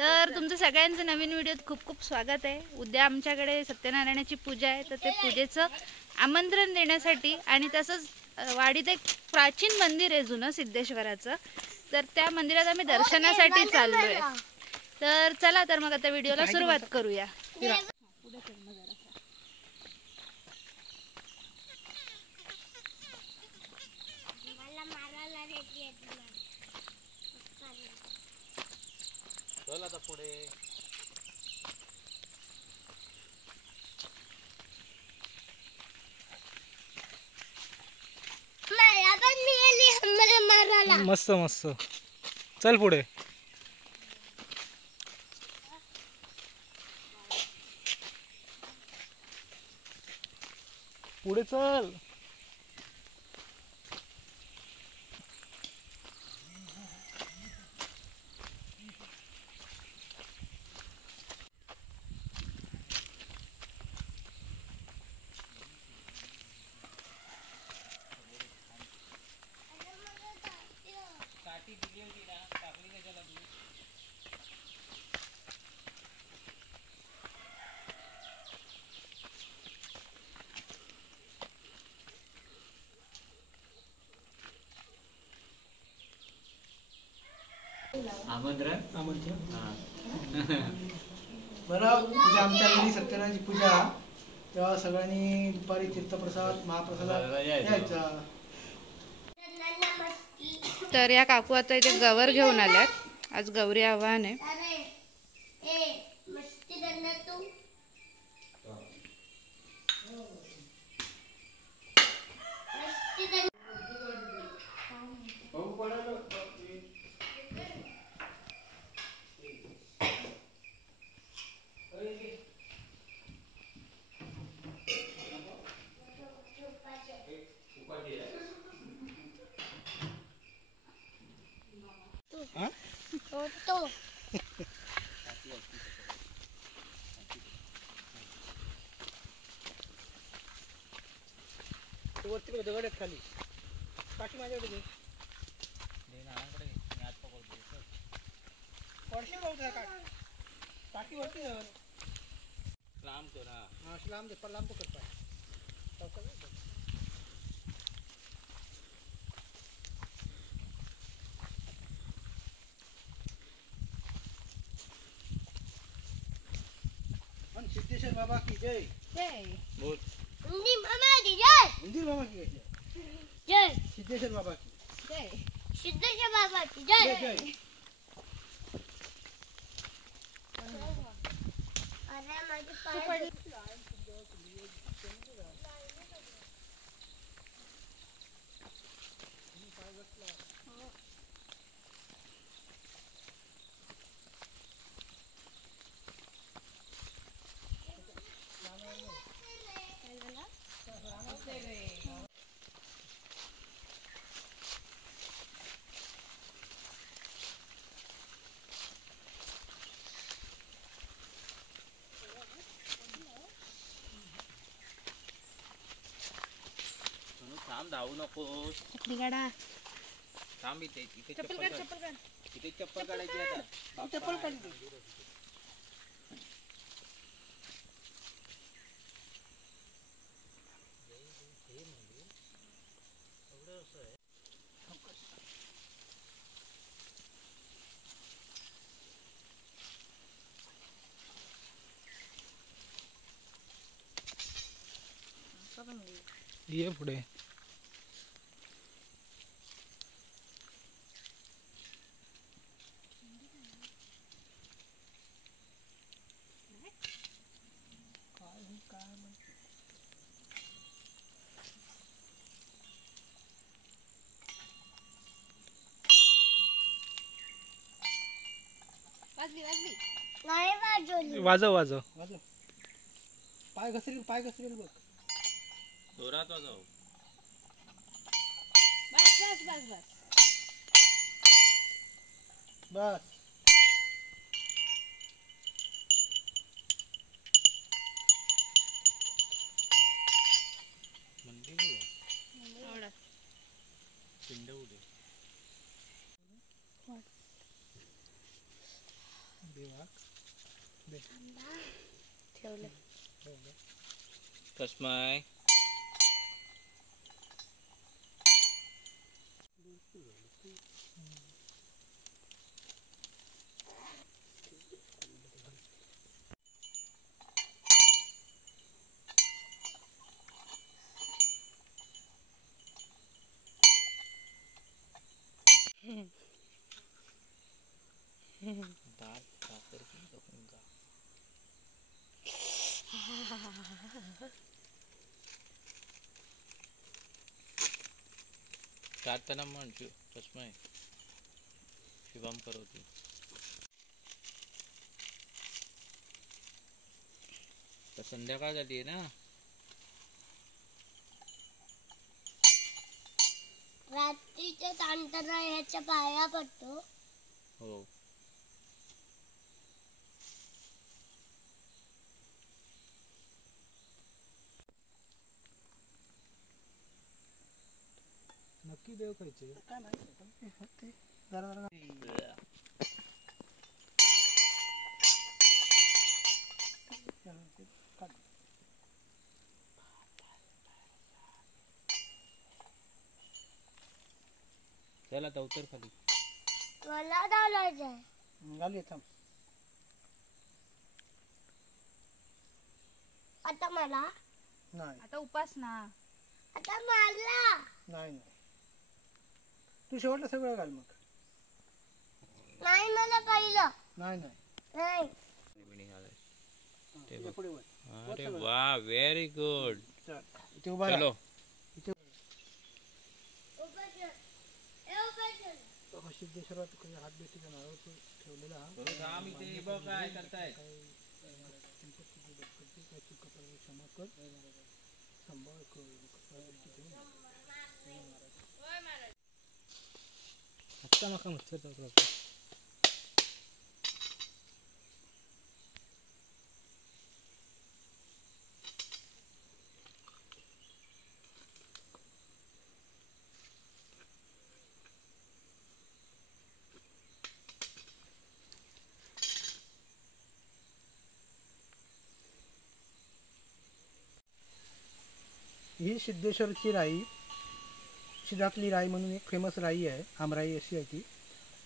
तर तुमचं सगळ्यांचं नवीन व्हिडिओत खूप खूप स्वागत आहे। उद्या आमच्याकडे सत्यनारायणाची पूजा आहे, तर ते पूजेचं आमंत्रण देण्यासाठी आणि तसंच वाडीत एक प्राचीन मंदिर आहे जुनं सिद्धेश्वराचं, तर त्या मंदिरात आम्ही दर्शनासाठी चाललोय। तर चला तर मग आता व्हिडिओला सुरुवात करूया। चल आता पुढे मस्त मस्त चल पुढे पुढे चल। आमंत्रण बरं उद्या आमच्या घरी सत्यनारायणाची पूजा, तेव्हा सगळ्यांनी दुपारी तीर्थप्रसाद महाप्रसाद यायचा। तर या काकू आता इथे गवर घेऊन आल्यात, आज गौरी आव्हान आहे। वरती दगड्यात खाली काठी माझ्याकडे दे काठी वरती लांब कर हा लांब दे पण लांब तो कर पाय सिद्धेश्वर बाबा की जय जय बोल मामा की जय जय सिद्धेश्वर बाबा की जय सिद्धेश्वर बाबा की जय जय। अरे माझे पाय थांब धावू नकोस, चपली काढा, थांब इथे इथे चप्पल काढ, चप्पल काढ, इथे चप्पल काढायची आता चप्पल काढ ये पुढे वाजव वाजव पाय घसरेल बघ जोरात वाजव। बस बस बस बस बस देव ठेवले तस्माय दाल भाकर की रखूंगा प्रार्थना म्हणतो तस्मै शिवम करोति तर संध्याकाळ झाली ना रात्रीच्या तांतरा ह्याच्या पाया पडतो हो नक्की देव खायचे काय माहिती ते जरा जरा काढ. चला आता उतर खाली मला घालायचंय घालूया थांब. आता मला नाही आता उपास ना आता मला नाही नाही तू शेवटला सगळं घाल मग. नाही मला पहिलं नाही नाही नाही इथे पुढे वर. अरे वाह वेरी गुड चल, इथे उभा राहा. चलो इथे उभं सिद्धेश्वरात काही हात बेटीचा नारळ ठेवलेला आम्ही ते बघ काय करताय काय चुका पडली क्षमा कर सांभाळ कर आत्ता माका मच्छर चावला ही सिद्धेश्वरची राई सिद्धातली राई म्हणून एक फेमस राई आहे आमराई अशी आहे ती.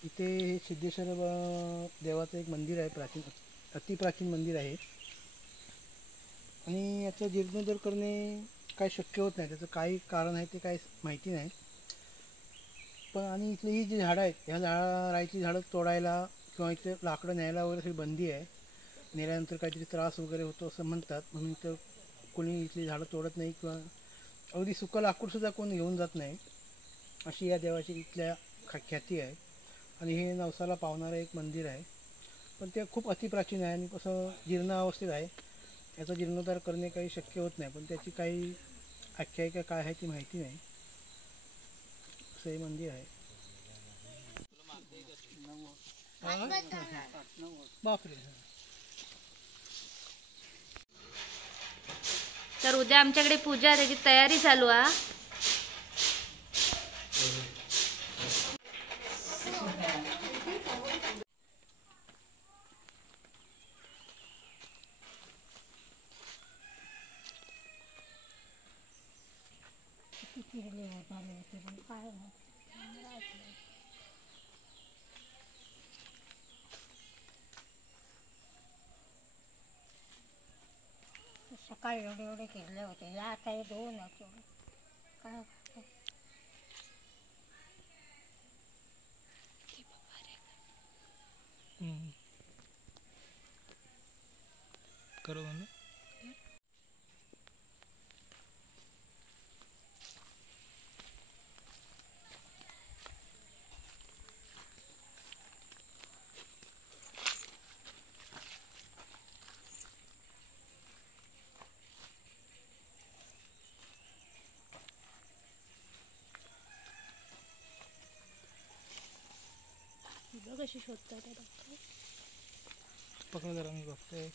इथे हे सिद्धेश्वर देवाचं एक मंदिर आहे प्राचीन अतिप्राचीन मंदिर आहे आणि याचं जीर्णोद्धार करणे काय शक्य होत नाही. त्याचं काही कारण आहे ते काय माहिती नाही. पण आणि इथली ही जी झाडं आहेत ह्या राईची झाडं तोडायला किंवा इथे लाकडं न्यायला वगैरे सगळी बंदी आहे. नेल्यानंतर काहीतरी त्रास वगैरे होतो असं म्हणतात म्हणून तर कोणी इथली झाडं तोडत नाही किंवा अगदी सुकं लाकूडसुद्धा कोण घेऊन जात नाही अशी या देवाची इथल्या ख्याती आहे. आणि हे नवसाला पावणारं एक मंदिर आहे पण ते खूप अतिप्राचीन आहे आणि कसं जीर्ण अवस्थेत आहे. याचा जीर्णोद्धार करणे काही शक्य होत नाही पण त्याची काही आख्यायिका काय आहे ती माहिती नाही. असं हे मंदिर आहे. बापरे. तर उद्या आमच्याकडे पूजा आहे त्याची तयारी चालू आहे. सकाळी एवढे एवढे केले होते या आता हे दोन काय करू म्हणून कशी शोधतात पकड जरा मी बघतोय.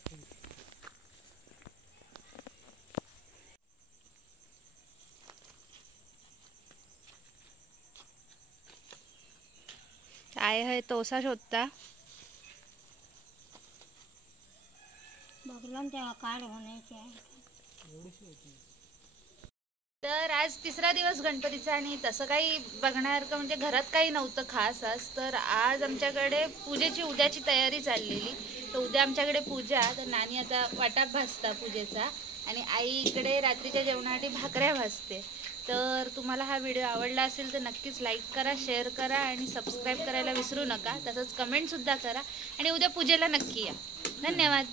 काय आहे तोसा शोधता. बघलं तेव्हा काढ होण्याची आहे. तर आज तिसरा दिवस गणपतीचा आणि तसं काही बघण्यासारखं म्हणजे घरात काही नव्हतं खास आज. तर आज आमच्याकडे पूजेची उद्याची तयारी चाललेली. तर उद्या आमच्याकडे पूजा. तर नानी आता वाटा भाजता पूजेचा आणि आई इकडे रात्रीच्या जेवणासाठी भाकऱ्या भाजते. तर तुम्हाला हा व्हिडिओ आवडला असेल तर नक्कीच लाईक करा, शेअर करा आणि सबस्क्राईब करायला विसरू नका. तसंच कमेंटसुद्धा करा आणि उद्या पूजेला नक्की या. धन्यवाद.